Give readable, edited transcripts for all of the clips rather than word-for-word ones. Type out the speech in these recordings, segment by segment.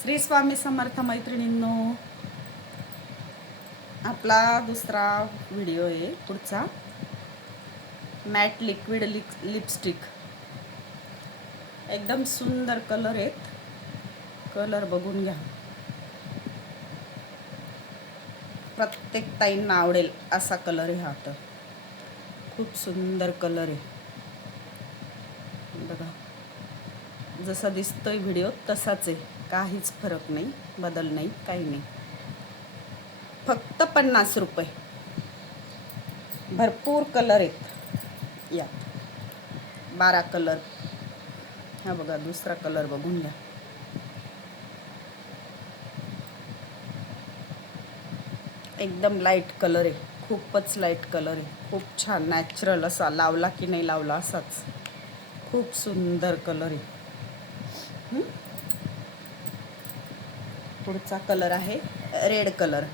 श्री स्वामी समर्थ मैत्रिणींनो, आपला दुसरा व्हिडिओ आहे पुढचा. मॅट लिक्विड लिपस्टिक, एकदम सुंदर कलर आहेत. कलर बघून घ्या, प्रत्येक ताईंना आवडेल असा कलर आहे हा. तर खूप सुंदर कलर आहे बघा. जसा दिसतोय व्हिडिओ तसाच आहे, काहीच फरक नाही, बदल नाही, काही नाही. फक्त 50 रुपये. भरपूर कलर आहेत यात, 12 कलर. हा बघा, दुसरा कलर बघून घ्या. एकदम लाईट कलर आहे, खूपच लाईट कलर आहे. खूप छान नॅचरल असा, लावला की नाही लावला असाच. खूप सुंदर कलर आहे. पुढचा कलर आहे रेड कलर.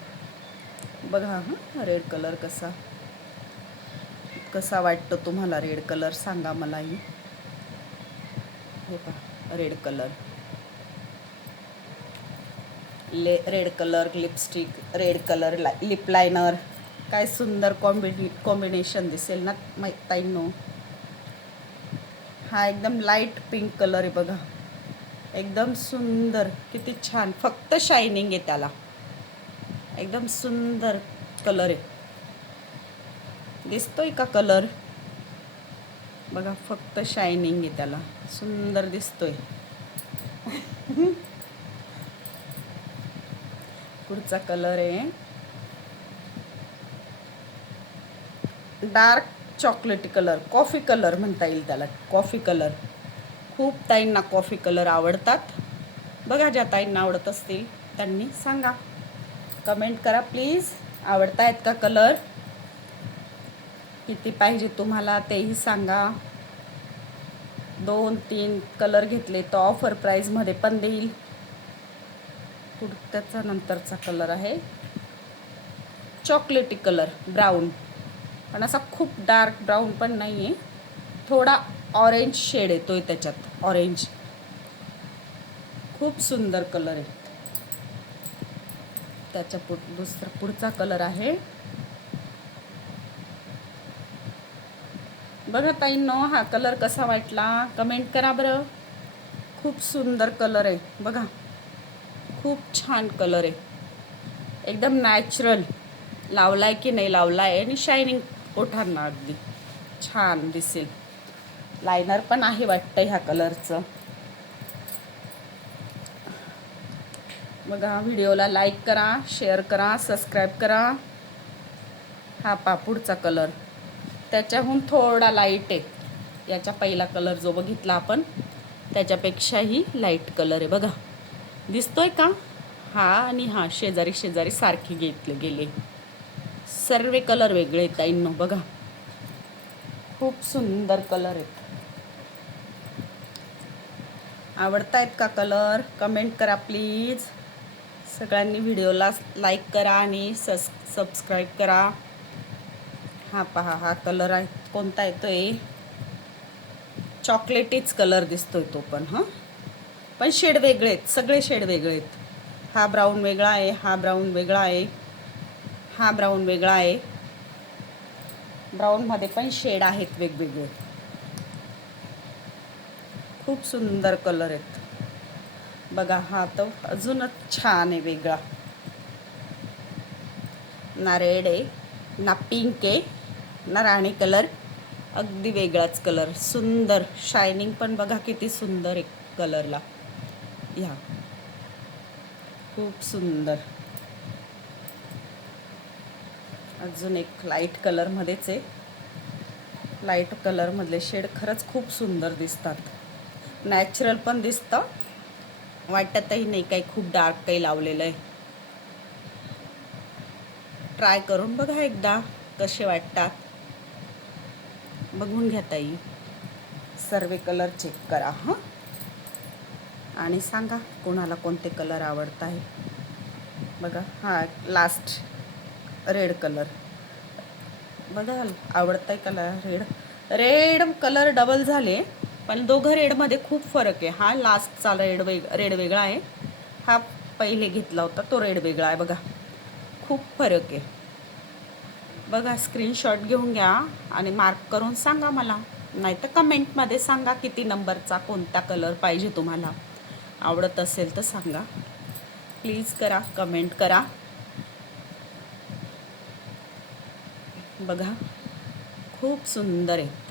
बघा हां, रेड कलर कसा वाटतो तुम्हाला? रेड कलर सांगा मलाही. हे पहा, red colour, red colour lipstick, red colour lip liner. काय सुंदर कॉम्बिनेशन दिसेल ना ताईंनो. हा एकदम लाईट पिंक कलर आहे बघा, एकदम सुंदर, किती छान. फक्त शायनिंग आहे त्याला, एकदम सुंदर कलर आहे. दिसतोय का कलर? बघा, फक्त शायनिंग आहे त्याला, सुंदर दिसतोय. पुढचा कलर आहे डार्क चॉकलेटी कलर, कॉफी कलर म्हणता येईल त्याला, कॉफी कलर. खूप ताईंना कॉफी कलर आवडतात. बघा, ज्या ताईंना आवडत असतील त्यांनी सांगा, कमेंट करा प्लीज. आवडतायत का कलर? किती पाहिजे तुम्हाला तेही सांगा. 2-3 कलर घेतले तर ऑफर प्राईजमध्ये पण देईल. त्याचा नंतरचा कलर आहे चॉकलेटी कलर, ब्राऊन. पण असा खूप डार्क ब्राऊन पण नाही आहे, थोडा ऑरेंज शेड येतोय त्याच्यात, ऑरेंज. खूप सुंदर कलर आहे. त्याच्या पुढचा कलर आहे बघा ताईंनो. हा कलर कसा वाटला कमेंट करा बरं. खूप सुंदर कलर आहे बघा, खूप छान कलर आहे, एकदम नॅचरल. लावलाय की नाही लावलाय, आणि शायनिंग ओठांना अगदी छान दिसेल. लायनर पण आहे वाटतं ह्या कलरचं. बघा, व्हिडिओला लाईक करा, शेअर करा, सबस्क्राईब करा. हा पा पुढचा कलर त्याच्याहून थोडा लाईट आहे. याच्या पहिला कलर जो बघितला आपण त्याच्यापेक्षाही लाईट कलर आहे बघा. दिसतोय का? हा आणि हा शेजारी शेजारी सारखे घेतले गेले. सर्व कलर वेगळे आहेत ताईंनो बघा, खूप सुंदर कलर आहेत. आवडतायत का कलर? कमेंट करा प्लीज. सगळ्यांनी व्हिडिओला लाईक करा आणि सबस्क्राईब करा. हा पहा, हा कलर आहे कोणता येतोय? चॉकलेटीच कलर दिसतोय तो पण. हां, पण शेड वेगळे आहेत, सगळे शेड वेगळे आहेत. हा ब्राऊन वेगळा आहे, हा ब्राऊन वेगळा आहे, हा ब्राऊन वेगळा आहे. ब्राऊनमध्ये पण शेड आहेत वेगवेगळे. खूप सुंदर कलर आहेत बघा. हा तर अजूनच छान आहे, वेगळा. ना रेड आहे, ना पिंक आहे, ना राणी कलर. अगदी वेगळाच कलर, सुंदर. शायनिंग पण बघा किती सुंदर आहे कलरला. ह्या खूप सुंदर. अजून एक लाईट कलरमध्येच आहे. लाईट कलरमधले शेड खरंच खूप सुंदर दिसतात, नॅचरल पण दिसतं, वाटतही नाही काही खूप डार्क काही लावलेलं आहे. ट्राय करून बघा एकदा, कसे वाटतात बघून घ्या ताई. सर्व कलर चेक करा हां, आणि सांगा कोणाला कोणते कलर आवडत आहे. बघा, हा लास्ट रेड कलर. बघा, आवडताय colour red. Red colour double झाले, पण दोघं रेडमध्ये खूप फरक आहे. हा लास्टचा रेड वेगळा आहे, हा पहिले घेतला होता तो रेड वेगळा आहे बघा, खूप फरक आहे बघा. स्क्रीनशॉट घेऊन घ्या आणि मार्क करून सांगा मला, नाही तर कमेंटमध्ये सांगा किती नंबरचा कोणता कलर पाहिजे तुम्हाला. आवडत असेल तर सांगा, प्लीज करा, कमेंट करा. बघा खूप सुंदर आहे,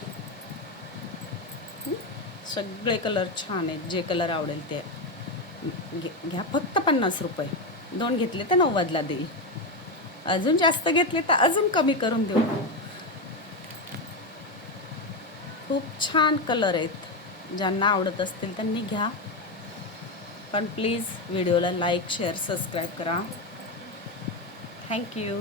सगळे कलर छान आहेत. जे कलर आवडेल ते घ्या. फक्त 50 रुपये. 2 घेतले तर 90ला देईल. अजून जास्त घेतले तर अजून कमी करून देऊ. खूप छान कलर आहेत. ज्यांना आवडत असतील त्यांनी घ्या, पण प्लीज व्हिडिओला लाईक शेअर सबस्क्राईब करा. थँक्यू.